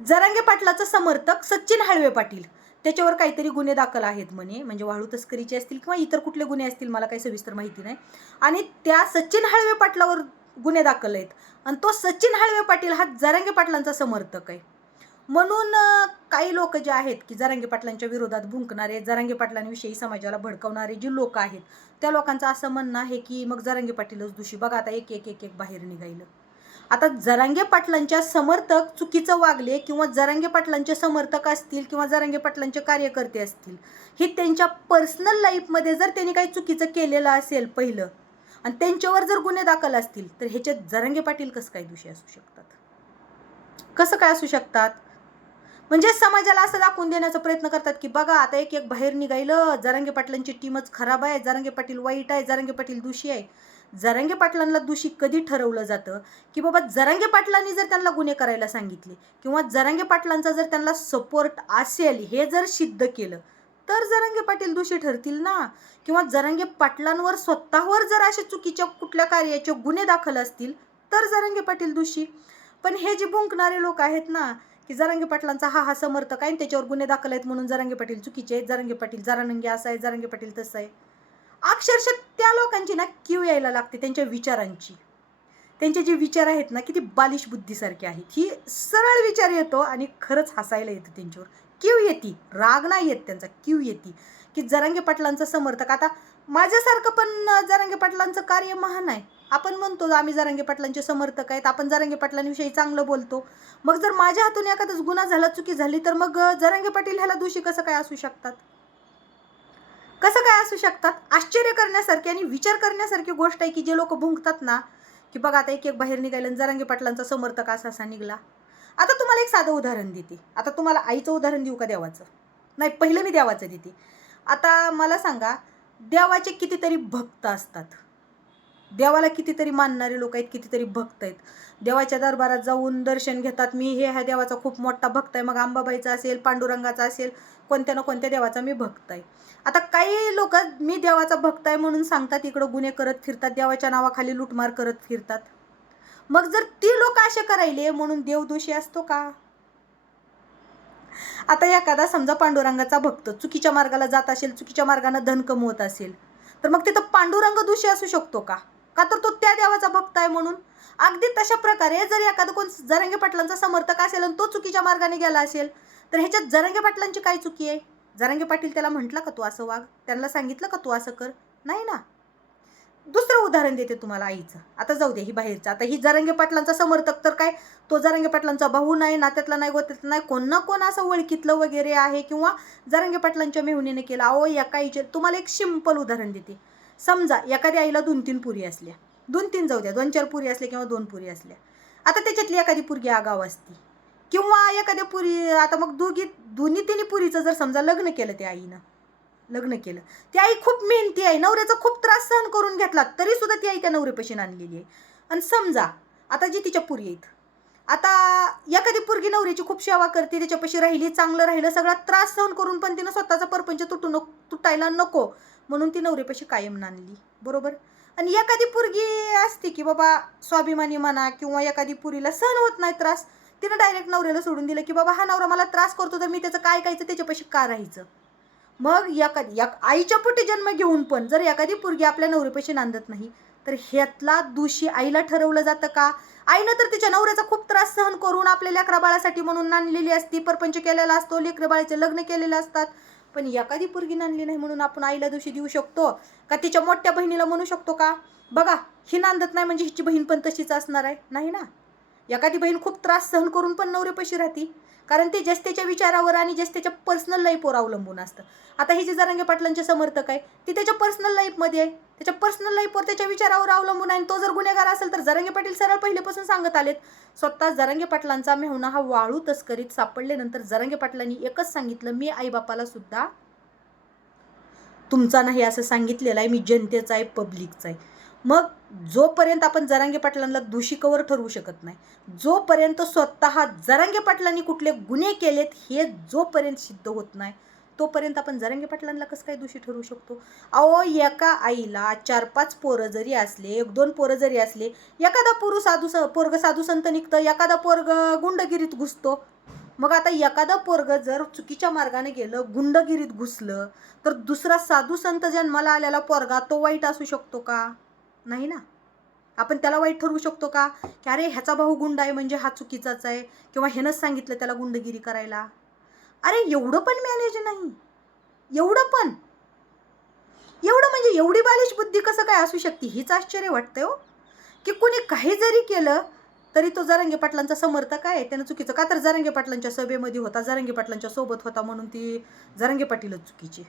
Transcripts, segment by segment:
जरांगे पाटलाचं समर्थक सचिन हळवे पाटील. त्याच्यावर काहीतरी गुन्हे दाखल आहेत म्हणे. म्हणजे वाळू तस्करीचे असतील किंवा इतर कुठले गुन्हे असतील मला काही सविस्तर माहिती नाही. आणि त्या सचिन हळवे पाटलावर गुन्हे दाखल आहेत. आणि तो सचिन हळवे पाटील हा जरांगे पाटलांचा समर्थक आहे. म्हणून काही लोक जे आहेत की जरांगे पाटलांच्या विरोधात भुंकणारे जरांगे पाटलांविषयी समाजाला भडकवणारे जे लोक आहेत त्या लोकांचं असं म्हणणं आहे की मग जरांगे पाटीलच दोषी. बघा आता एक एक एक एक बाहेर निघायलं. आता जरांगे पाटलांच्या समर्थक चुकीचं वागले किंवा जरांगे पाटलांचे समर्थक असतील किंवा जरांगे पाटलांचे कार्यकर्ते असतील हे त्यांच्या पर्सनल लाईफमध्ये जर त्यांनी काही चुकीचं केलेलं असेल पहिलं आणि त्यांच्यावर जर गुन्हे दाखल असतील तर ह्याच्यात जरांगे पाटील कसं काय दोषी असू शकतात? कसं काय असू शकतात? म्हणजे समाजाला असं दाखवून देण्याचा प्रयत्न करतात की बघा आता एक एक बाहेर निघायलं जरांगे पाटलांची टीमच खराब आहे जरांगे पाटील वाईट आहे जरांगे पाटील दोषी आहे. जरांगे पाटलांना दोषी कधी ठरवलं जातं? की बाबा जरांगे पाटलांनी जर त्यांना गुन्हे करायला सांगितले किंवा जरांगे पाटलांचा जर त्यांना सपोर्ट असेल हे जर सिद्ध केलं तर जरांगे पाटील दोषी ठरतील ना? किंवा जरांगे पाटलांवर स्वतःवर जर अशा चुकीच्या कुठल्या कार्याचे गुन्हे दाखल असतील तर जरांगे पाटील दोषी. पण हे जे भुंकणारे लोक आहेत ना की जरांगे पाटलांचा हा हा समर्थक आहे त्याच्यावर गुन्हे दाखल आहेत म्हणून जरांगे पाटील चुकीचे आहेत जरांगे पाटील जरानंगे असं आहे जरांगे पाटील तसं आहे. अक्षरशः त्या लोकांची ना किव यायला लागते त्यांच्या विचारांची. त्यांचे जे विचार आहेत ना किती बालिश बुद्धीसारखे आहेत. ही सरळ विचार येतो आणि खरंच हसायला येतं त्यांच्यावर. किव येते. राग नाही येत त्यांचा. किव येते. की जरांगे पाटलांचा समर्थक. आता माझ्यासारखं पण जरांगे पाटलांचं कार्य महान आहे. आपण म्हणतो आम्ही जरांगे पाटलांचे समर्थक आहेत. आपण जरांगे पाटलांविषयी चांगलं बोलतो. मग जर माझ्या हातून एखादाच गुन्हा झाला चुकी झाली तर मग जरांगे पाटील ह्याला दोषी कसं काय असू शकतात? कसं काय असू शकतात? आश्चर्य करण्यासारखी आणि विचार करण्यासारखी गोष्ट आहे की जे लोक भुंकतात ना की बघा आता एक एक बाहेर निघायला आणि पाटलांचा समर्थक असा असा निघाला. आता तुम्हाला एक साधं उदाहरण देते. आता तुम्हाला आईचं उदाहरण देऊ का देवाचं? नाही पहिलं मी देवाचं देते. आता मला सांगा देवाचे कितीतरी भक्त असतात. देवाला कितीतरी मानणारे लोक आहेत कितीतरी भक्त आहेत. देवाच्या दरबारात जाऊन दर्शन घेतात. मी हे ह्या देवाचा खूप मोठा भक्त आहे. मग अंबाबाईचा असेल पांडुरंगाचा असेल कोणत्या ना कोणत्या देवाचा मी भक्त आहे. आता काही लोक मी देवाचा भक्त आहे म्हणून सांगतात इकडं गुन्हे करत फिरतात देवाच्या नावाखाली लुटमार करत फिरतात. मग जर ती लोक असे करायले म्हणून देव दोषी असतो का? आता एखादा समजा पांडुरंगाचा भक्त चुकीच्या मार्गाला जात असेल चुकीच्या मार्गाने धन कमवत असेल तर मग तिथं पांडुरंग दोषी असू शकतो का? का तर तो त्या देवाचा भक्त आहे म्हणून. अगदी तशा प्रकारे जर एखादा कोण जरंगे पाटलांचा समर्थक असेल आणि तो चुकीच्या मार्गाने गेला असेल तर ह्याच्यात जरंगे पाटलांची काय चुकी आहे? जरंगे पाटील त्याला म्हटलं का तू असं वाग? त्यांना सांगितलं का तू असं कर? नाही ना. दुसरं उदाहरण देते तुम्हाला आईचं. आता जाऊ दे ही बाहेरचं. आता ही जरंगे पाटलांचा समर्थक तर काय? तो जरंगे पाटलांचा भाऊ नाही नात्यातला नाही गोत्यातला नाही कोण ना कोण असं ओळखीतलं वगैरे आहे किंवा जरंगे पाटलांच्या मेहुणीने केलं. अहो या काहीचे तुम्हाला एक सिंपल उदाहरण देते. समजा एखाद्या आईला दोन तीन पुरी असल्या दोन तीन जाऊ द्या दोन चार पुरी असल्या किंवा दोन पुरी असल्या. आता त्याच्यातली एखादी पुरगी आगाव असती किंवा एखाद्या पुरी आता मग दोघी दोन्ही तिन्ही पुरीचं जर समजा लग्न केलं त्या आईनं लग्न केलं ती आई खूप मेहनती आहे नवऱ्याचा खूप त्रास सहन करून घेतला तरी सुद्धा ती आई त्या नवऱ्यापाशी आणलेली आहे. आणि समजा आता जी तिच्या पुरी आहेत आता एखादी पुरगी नवऱ्याची खूप सेवा करते त्याच्यापाशी राहिली चांगलं राहिलं सगळा त्रास सहन करून पण तिनं स्वतःचा परपंच तुटू नको तुटायला नको म्हणून ती नवरेपाशी कायम नांदली बरोबर? आणि एखादी पुरगी असते की बाबा स्वाभिमानी म्हणा किंवा एखादी पुरीला सहन होत नाही त्रास तिनं डायरेक्ट नवऱ्याला सोडून दिलं की बाबा हा नवरा मला त्रास करतो तर मी त्याचं काय कायचं त्याच्यापाशी का राहायचं? मग एखादी आईच्या पोटी जन्म घेऊन पण जर एखादी पुरगी आपल्या नवरेपाशी नांदत नाही तर ह्यातला दोषी आईला ठरवलं जातं का? आईनं तर तिच्या नवऱ्याचा खूप त्रास सहन करून आपल्या लेकरा बाळासाठी म्हणून नांदलेली असती परपंच केलेला असतो लेकरबाळाचे लग्न केलेले असतात. पण एखादी पोरगी नांदली नाही म्हणून आपण आईला दोषी देऊ शकतो? का तिच्या मोठ्या बहिणीला म्हणू शकतो का? बघा ही नांदत नाही म्हणजे हिची बहीण पण तशीच असणार आहे नाही ना? एखादी बहीण खूप त्रास सहन करून पण नवरेपशी राहते. कारण ते जस्तेच्या विचारावर आणि जस्तेच्या पर्सनल लाईफवर अवलंबून असतं. आता हे जे जरांगे पाटलांचे समर्थक आहे ती त्याच्या पर्सनल लाईफमध्ये आहे. त्याच्या पर्सनल लाईफवर त्याच्या विचारावर अवलंबून आहे. आणि तो जर गुन्हेगार असेल तर जरंगे पाटील सरळ पहिलेपासून सांगत आलेत. स्वतः जरांगे पाटलांचा मेहुणा हा वाळू तस्करीत सापडल्यानंतर जरांगे पाटलांनी एकच सांगितलं मी आईबापाला सुद्धा तुमचा नाही असं सांगितलेलं आहे. मी जनतेचा आहे पब्लिकचा आहे. मग जोपर्यंत आपण जरांगे पाटलांना दोषी कवर ठरवू शकत नाही जोपर्यंत स्वतः जरांगे पाटलांनी कुठले गुन्हे केलेत हे जोपर्यंत सिद्ध होत नाही तोपर्यंत आपण जरंगे पाटलांना कसं काय दोषी ठरवू शकतो? अहो एका आईला चार पाच पोरं जरी असले एक दोन पोरं जरी असले एखादा पुरुष साधू स पोरग साधू संत निघतं एखादा पोरग गुंडगिरीत घुसतो. मग आता एखादं पोरग जर चुकीच्या मार्गाने गेलं गुंडगिरीत घुसलं तर दुसरा साधू संत जन्माला आलेला पोरगा तो वाईट असू शकतो का? नाही ना? आपण त्याला वाईट ठरवू शकतो का? की अरे ह्याचा भाऊ गुंड आहे म्हणजे हा चुकीचाच आहे किंवा ह्यानंच सांगितलं त्याला गुंडगिरी करायला? अरे एवढं पण मॅनेज नाही. एवढं पण. एवढं म्हणजे एवढी बालिश बुद्धी कसं काय असू शकते? हीच आश्चर्य वाटतंय हो. की कोणी काही जरी केलं तरी तो जारंगे पाटलांचा समर्थक आहे. त्यानं चुकीचं का तर जारंगे पाटलांच्या सभेमध्ये होता जारंगे पाटलांच्या सोबत होता म्हणून ती जारंगे पाटीलच चुकीची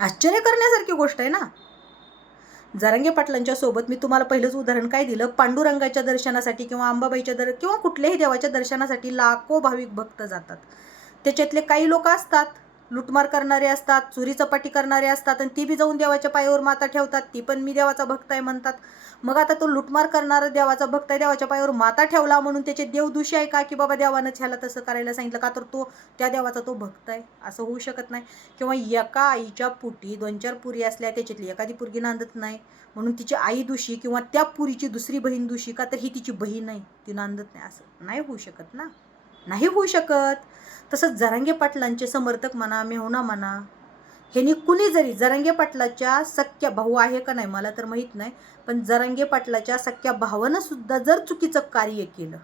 आश्चर्य करण्यासारखी गोष्ट आहे ना. जारंगे पाटलांच्या सोबत मी तुम्हाला पहिलंच उदाहरण काय दिलं? पांडुरंगाच्या दर्शनासाठी किंवा अंबाबाईच्या दर किंवा कुठल्याही देवाच्या दर्शनासाठी लाखो भाविक भक्त जातात. त्याच्यातले काही लोक असतात. लुटमार करणारे असतात चोरी चपाटी करणारे असतात आणि ती बी जाऊन देवाच्या पायावर माता ठेवतात. ती पण मी देवाचा भक्त आहे म्हणतात. मग आता तो लुटमार करणारा देवाचा भक्त आहे देवाच्या पायावर माता ठेवला म्हणून त्याचे देव दोषी आहे का? की बाबा देवानंच ह्याला तसं करायला सांगितलं का? तर तो त्या देवाचा तो भक्त आहे. असं होऊ शकत नाही. किंवा एका आईच्या पोटी दोन चार पुरी असल्या त्याच्यातली एखादी पुरगी नांदत नाही. म्हणून तिची आई दोषी किंवा त्या पुरीची दुसरी बहीण दोषी का? तर ही तिची बहीण नाही ती नांदत नाही. असं नाही होऊ शकत ना? नाही होऊ शकत. तसंच जरांगे पाटलांचे समर्थक म्हणा मेहुणा म्हणा ह्यांनी कुणी जरी जरांगे पाटलाच्या सख्या भाऊ आहे का नाही मला तर माहीत नाही पण जरांगे पाटलाच्या सख्या भावानं सुद्धा जर चुकीचं कार्य केलं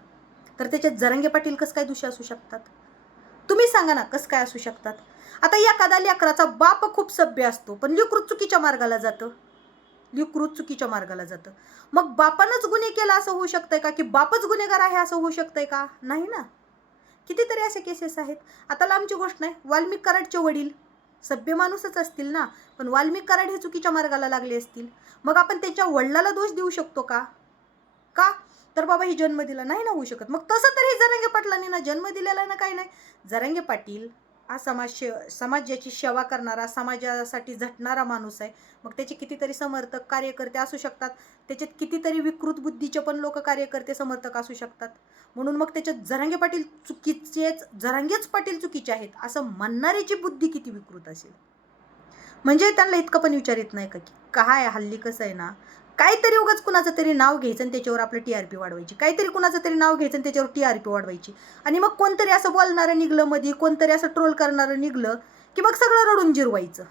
तर त्याच्यात जरांगे पाटील कसं काय दोषी असू शकतात? तुम्ही सांगा ना कसं काय असू शकतात? आता एखादा लेकराचा बाप खूप सभ्य असतो पण लिकृत चुकीच्या मार्गाला जातं. लिकृत चुकीच्या मार्गाला जातं. मग बापानंच गुन्हे केला असं होऊ शकतंय का? की बापच गुन्हेगार आहे असं होऊ शकतंय का? नाही ना. कितीतरी असे केसेस आहेत. आता लांबची गोष्ट नाही वाल्मिक कराडचे वडील सभ्य माणूसच असतील ना पण वाल्मिक कराड हे चुकीच्या मार्गाला लागले असतील. मग आपण त्याच्या वडिलाला दोष देऊ शकतो का? का? तर बाबा ही जन्म दिला नाही ना होऊ शकत. मग तसं तरी जरांगे पाटलांनी ना जन्म दिलेला ना काही नाही. जरांगे पाटील हा समाज शे समाजाची सेवा करणारा समाजासाठी झटणारा माणूस आहे. मग त्याचे कितीतरी समर्थक कार्यकर्ते असू शकतात. त्याच्यात कितीतरी विकृत बुद्धीचे पण लोक कार्यकर्ते समर्थक असू शकतात. म्हणून मग त्याच्यात जरांगे पाटील चुकीचेच जरांगेच पाटील चुकीचे आहेत असं म्हणणाऱ्याची बुद्धी किती विकृत असेल? म्हणजे त्यांना इतकं पण विचार येत नाही का की काय हल्ली कसं आहे ना काहीतरी उगाच कुणाचं तरी नाव घ्यायचं आणि त्याच्यावर आपलं टी आर पी वाढवायची. काहीतरी कुणाचं तरी नाव घ्यायचं आणि त्याच्यावर टी आर पी वाढवायची. आणि मग कोणतरी असं बोलणारं निघलं मध्ये कोणतरी असं ट्रोल करणारं निघलं की मग सगळं रडून जिरवायचं.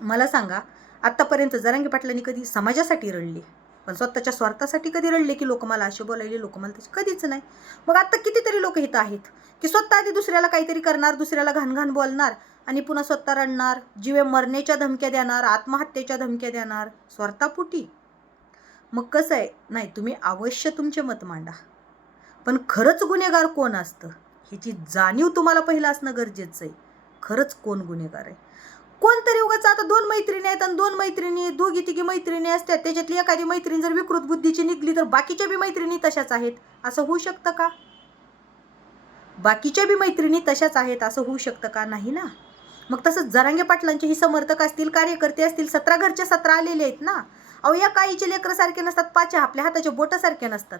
मला सांगा आत्तापर्यंत जरांगी पाटलांनी कधी समाजासाठी रडले? पण स्वतःच्या स्वार्थासाठी कधी रडले की लोक मला असे बोलायले लोक मला त्याचे कधीच नाही. मग आत्ता कितीतरी लोक इथं आहेत की स्वतः आधी दुसऱ्याला काहीतरी करणार दुसऱ्याला घाणघाण बोलणार आणि पुन्हा स्वतः रडणार जीवे मरण्याच्या धमक्या देणार आत्महत्येच्या धमक्या देणार स्वार्थापुटी. मग कसं आहे? नाही तुम्ही अवश्य तुमचे मत मांडा. पण खरंच गुन्हेगार कोण असतं? ह्याची जाणीव तुम्हाला पहिलं असणं गरजेचं आहे. खरंच कोण गुन्हेगार आहे? कोणतरी उगाच आता दोन मैत्रिणी आहेत आणि दोन मैत्रिणी दोघी तिघी मैत्रिणी असतात. त्याच्यातली एखादी मैत्रीण जर विकृत बुद्धीची निघली तर बाकीच्या बी मैत्रिणी तशाच आहेत. असं होऊ शकतं का? बाकीच्या बी मैत्रिणी तशाच आहेत असं होऊ शकतं का? नाही ना? मग तसंच जरांगे पाटलांचे ही समर्थक असतील कार्यकर्ते असतील सतरा घरचे सतरा आलेले आहेत ना? अहो या काहीचे लेकरं सारखे नसतात पाच्या आपल्या हाताचे बोटासारखे नसतात.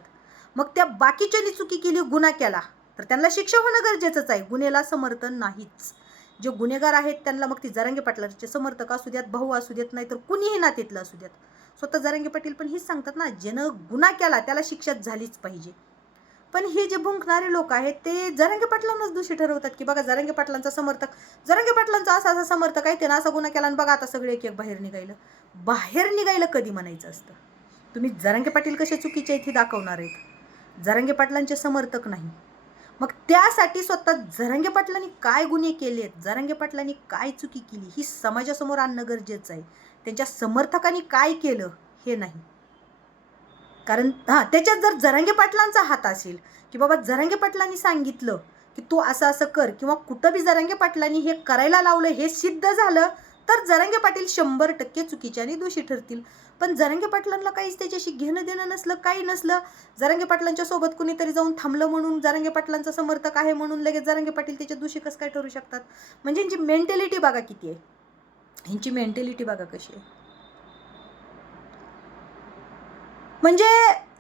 मग त्या बाकीच्यानी चुकी केली गुन्हा केला तर त्यांना शिक्षा होणं गरजेचंच आहे. गुन्ह्याला समर्थन नाहीच. जे गुन्हेगार आहेत त्यांना मग ती जरांगे पाटलाचे समर्थक असू द्यात भाऊ असू देत नाही तर कुणीही नातेतलं असू देत स्वतः जरांगे पाटील पण हीच सांगतात ना ज्यानं गुन्हा केला त्याला शिक्षा झालीच पाहिजे. पण हे जे भुंकणारे लोक आहेत ते जरंगे पाटलांनाच दोषी ठरवतात की बघा जरंगे पाटलांचा समर्थक जरंगे पाटलांचा असा असा समर्थक आहे ते असा गुन्हा केला आणि बघा आता सगळे एक एक बाहेर निघायलं. बाहेर निघायला कधी म्हणायचं असतं? तुम्ही जरंगे पाटील कसे चुकीचे आहेत हे दाखवणार आहेत. जरंगे पाटलांचे समर्थक नाही. मग त्यासाठी स्वतः जरंगे पाटलांनी काय गुन्हे केले आहेत? जरंगे पाटलांनी काय चुकी केली? ही समाजासमोर आणणं गरजेचं आहे. त्यांच्या समर्थकांनी काय केलं? हे नाही. कारण हां त्याच्यात जर जरांगे पाटलांचा हात असेल की बाबा जरांगे पाटलांनी सांगितलं की तू असं असं कर किंवा कुठं बी जरांगे पाटलांनी हे करायला लावलं हे सिद्ध झालं तर जरांगे पाटील शंभर टक्के चुकीचे आणि दोषी ठरतील. पण जरांगे पाटलांना काहीच त्याच्याशी घेणं देणं नसलं काही नसलं जरांगे पाटलांच्या सोबत कुणीतरी जाऊन थांबलं म्हणून जरांगे पाटलांचा समर्थक आहे म्हणून लगेच जरांगे पाटील त्याच्या दोषी कसं काय ठरू शकतात? म्हणजे यांची मेंटॅलिटी बघा किती आहे. ह्यांची मेंटॅलिटी बघा कशी आहे. म्हणजे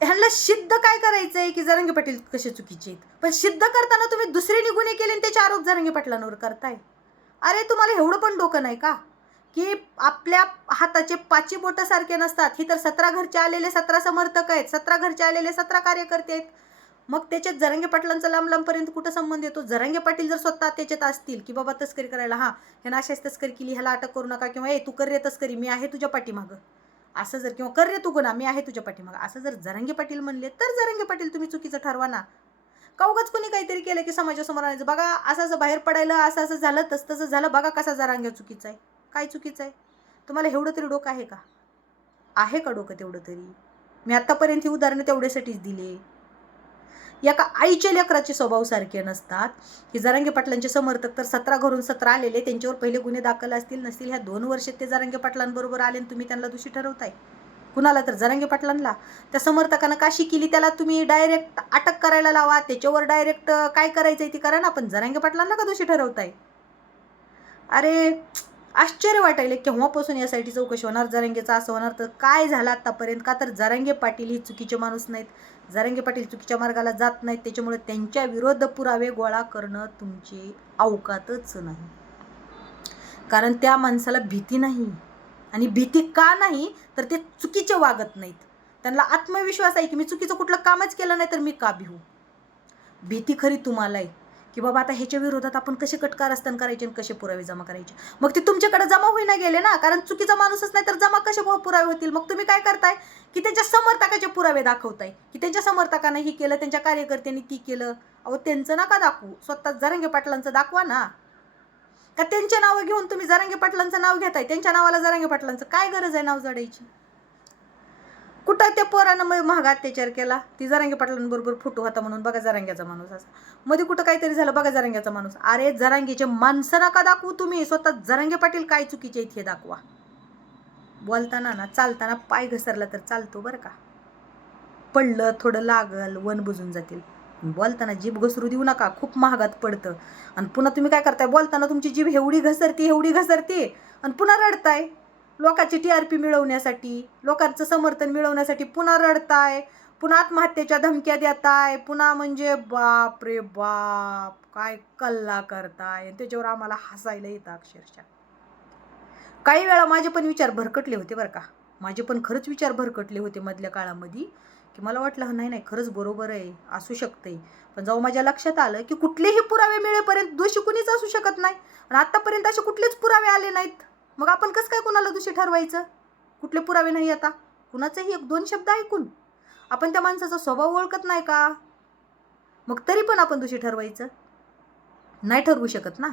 ह्यांना सिद्ध काय करायचं आहे की जरंगे पाटील कसे चुकीचे आहेत? पण सिद्ध करताना तुम्ही दुसरे गुन्हे केले आणि त्याचे आरोप जरंगे पाटलांवर करताय. अरे तुम्हाला एवढं पण डोकं नाही का? की आपल्या हाताचे पाची बोटं सारखे नसतात. ही तर सतरा घरचे आलेले सतरा समर्थक आहेत. सतरा घरचे आलेले सतरा कार्यकर्ते आहेत. मग त्याच्यात जरंगे पाटलांचा लांब लांबपर्यंत कुठं संबंध येतो? जरंगे पाटील जर स्वतः त्याच्यात असतील की बाबा तस्करी करायला हां ह्यानं अशाच तस्करी केली ह्याला अटक करू नका किंवा ए तू कर रे तस्करी मी आहे तुझ्या पाठीमागं. असं जर किंवा कर रे तू गुन्हा मी आहे तुझ्या पाठीमागं. असं जर जरंगे पाटील म्हणले तर जरंगे पाटील तुम्ही चुकीचं ठरवा ना. का उगाच कोणी काहीतरी केलं की समाजासमोर आणायचं? बघा असं असं बाहेर पडायला असं असं झालं तसं तसं झालं बघा कसा जरांगे चुकीचं आहे. काय चुकीचं आहे? तुम्हाला एवढं तरी डोकं आहे का? आहे का डोकं तेवढं तरी? मी आत्तापर्यंत ही उदाहरणं तेवढ्यासाठीच दिले. या का आईच्या लेकराचे स्वभाव सारखे नसतात. हे जरांगे पाटलांचे समर्थक तर सतरा घरून सतरा आलेले त्यांच्यावर पहिले गुन्हे दाखल असतील नसतील ह्या दोन वर्षात ते जरांगे पाटलांबरोबर आले आणि तुम्ही त्यांना दोषी ठरवताय. कुणाला तर जरांगे पाटलांना त्या समर्थकानं काशी केली त्याला तुम्ही डायरेक्ट अटक करायला लावा. त्याच्यावर डायरेक्ट काय करायचंय ती करा ना पण जरांगे पाटलांना का दोषी ठरवताय? अरे आश्चर्य वाटायले केव्हापासून यासाठी चौकशी होणार? जरांगेचा असं होणार तर काय झालं आत्तापर्यंत का तर जरांगे पाटील ही चुकीचे माणूस नाहीत. जारंगे पाटील चुकीच्या मार्गाला जात नाहीत त्याच्यामुळे त्यांच्या विरोध पुरावे गोळा करणं तुमची अवकातच नाही. कारण त्या माणसाला भीती नाही. आणि भीती का नाही? तर ते चुकीचे वागत नाहीत. त्यांना आत्मविश्वास आहे की मी चुकीचं कुठलं कामच केलं नाही तर मी का भिवू भीती खरी तुम्हाला आहे की बाबा आता ह्याच्या विरोधात आपण कसे कटकारस्थान करायचे आणि कसे पुरावे जमा करायचे? मग ते तुमच्याकडे जमा होईना गेले ना कारण चुकीचा माणूसच नाही तर जमा कसे पुरावे होतील? मग तुम्ही काय करताय? की त्यांच्या समर्थकाचे पुरावे दाखवताय. की त्यांच्या समर्थकानं हे केलं त्यांच्या कार्यकर्त्यांनी ती केलं. अहो त्यांचं नका दाखवू. स्वतः जरंगे पाटलांचं दाखवा ना. का त्यांचे नावं घेऊन तुम्ही जरांगे पाटलांचं नाव घेताय? त्यांच्या नावाला जरांगे पाटलांचं काय गरज आहे नाव जडायची? कुठं त्या पोरानं मग महाग अत्याचार केला? ती जरांगे पाटलांबरोबर फोटो होता म्हणून बघा जरांग्याचा माणूस असा. मध्ये कुठं काहीतरी झालं बघा जरांग्याचा माणूस. अरे जरांगीचे माणसं नका दाखवू तुम्ही. स्वतः जरांगे पाटील काय चुकीचे इथे दाखवा. बोलताना ना चालताना पाय घसरला तर चालतो बरं का. पडलं थोडं लागल वन बुजून जातील. बोलताना जीभ घसरू देऊ नका. खूप महागात पडतं. आणि पुन्हा तुम्ही काय करताय? बोलताना तुमची जीभ एवढी घसरती एवढी घसरते. आणि पुन्हा रडताय. लोकांची टी आर पी मिळवण्यासाठी लोकांचं समर्थन मिळवण्यासाठी पुन्हा रडताय पुन्हा आत्महत्येच्या धमक्या देताय पुन्हा म्हणजे बाप रे बाप काय कल्ला करताय. आणि त्याच्यावर आम्हाला हसायला येतं अक्षरशः. काही वेळा माझे पण विचार भरकटले होते बरं का. माझे पण खरंच विचार भरकटले होते मधल्या काळामध्ये की मला वाटलं नाही नाही खरंच बरोबर आहे असू शकते पण जाऊ माझ्या लक्षात आलं की कुठलेही पुरावे मिळेपर्यंत दोषी कुणीच असू शकत नाही. आणि आत्तापर्यंत असे कुठलेच पुरावे आले नाहीत. मग आपण कसं काय कुणाला दोषी ठरवायचं? कुठले पुरावे नाही आता? कुणाचेही एक दोन शब्द ऐकून. आपण त्या माणसाचा स्वभाव ओळखत नाही का? मग तरी पण आपण दोषी ठरवायचं. नाही ठरवू शकत ना?